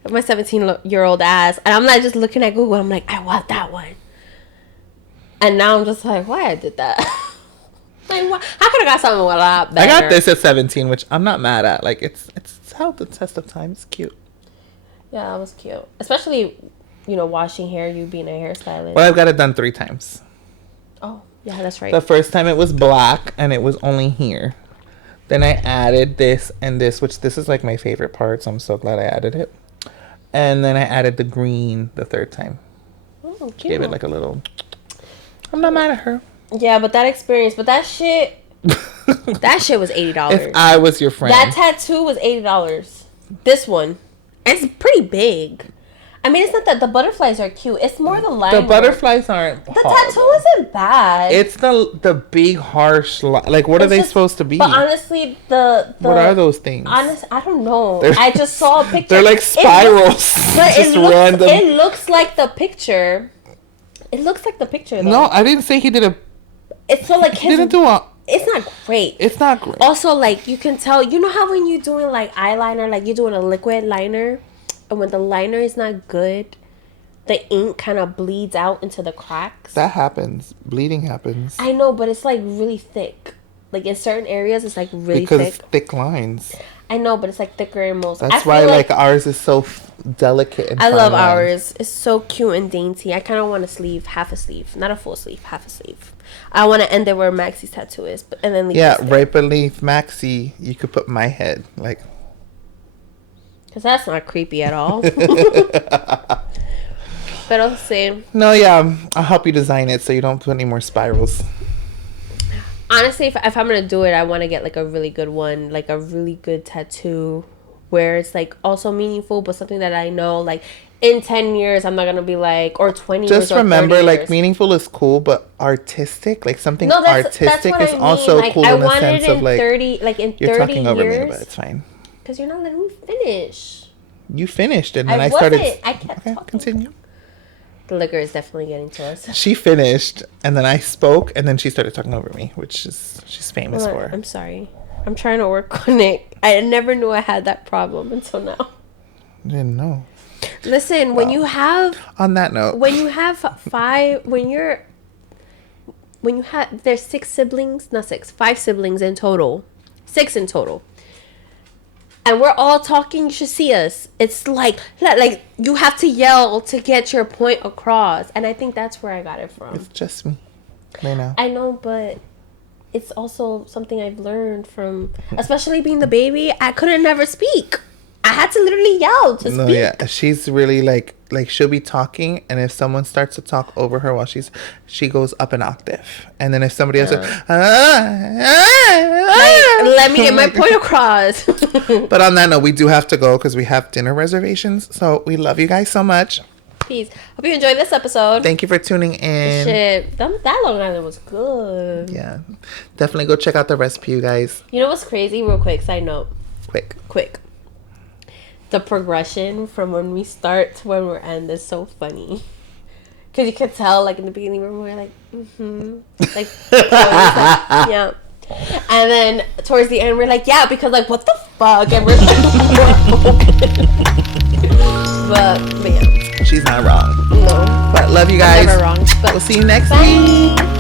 My 17-year-old ass, and I'm not just looking at Google. I'm like, I want that one. And now I'm just like, why I did that? Like, I could have got something a lot better. I got this at 17, which I'm not mad at. Like, it's held the test of time. It's cute. Yeah, that was cute. Especially, washing hair, you being a hairstylist. Well, I've got it done 3 times. Oh, yeah, that's right. The first time it was black, and it was only here. Then I added this and this, which this is like my favorite part, so I'm so glad I added it. And then I added the green the 3rd time. Oh, cute. Gave it like a little... I'm not mad at her. Yeah, but that shit was $80. If I was your friend. That tattoo was $80. This one, it's pretty big. I mean, it's not that the butterflies are cute. It's more the line. The butterflies aren't The tattoo isn't bad. It's the big harsh like what are they supposed to be? But honestly, the what are those things? Honestly, I don't know. I just saw a picture. They're like spirals. It looks like the picture. It looks like the picture though. No, I didn't say he did a... It's so like his... didn't do a... It's not great. It's not great. Also, like, you can tell... You know how when you're doing, like, eyeliner, like, you're doing a liquid liner, and when the liner is not good, the ink kind of bleeds out into the cracks? That happens. Bleeding happens. I know, but it's, like, really thick. Like, in certain areas, it's, like, really thick. Because it's thick lines. I know, but it's, like, thicker in most. That's why, like, ours is so delicate and I love lines. ours. It's so cute and dainty. I kind of want a sleeve, half a sleeve. Not a full sleeve, half a sleeve. I want to end it where Maxi's tattoo is, and then leave right beneath Maxi, you could put my head, like... Because that's not creepy at all. But I'll say... No, yeah, I'll help you design it so you don't put any more spirals. Honestly, if I'm going to do it, I want to get, like, a really good one. Like, a really good tattoo where it's, like, also meaningful, but something that I know, like, in 10 years, I'm not going to be, like, or 20 years, Just remember, 30 like, years. Meaningful is cool, but artistic, like, something artistic is also like, cool in the sense of, like... 30, like, in 30 You're talking over years, me, but it's fine. Because you're not letting me finish. You finished, and then I started... I kept talking. Continue. The liquor is definitely getting to us. She finished, and then I spoke, and then she started talking over me, which is she's famous for. I'm sorry. I'm trying to work on it. I never knew I had that problem until now. I didn't know. Listen, when you have... On that note... When you have there's 6 siblings, not 6, 5 siblings in total. 6 in total. And we're all talking, you should see us. It's like you have to yell to get your point across. And I think that's where I got it from. It's just me. Right now. I know, but it's also something I've learned from, especially being the baby. I couldn't never speak. I had to literally yell to speak. No, yeah. She's really like she'll be talking, and if someone starts to talk over her while she goes up an octave. And then if somebody else let me get my point across. But on that note, we do have to go because we have dinner reservations. So we love you guys so much. Peace. Hope you enjoyed this episode. Thank you for tuning in. Shit, that Long Island was good. Yeah. Definitely go check out the recipe, you guys. You know what's crazy? Real quick, side note. Quick. The progression from when we start to when we're end is so funny. Because you could tell, like, in the beginning, we're like, like, yeah. And then towards the end, we're like, yeah, because like, what the fuck? And we're like, but yeah. She's not wrong. No. But love you guys. I'm never wrong. But We'll see you next bye. week.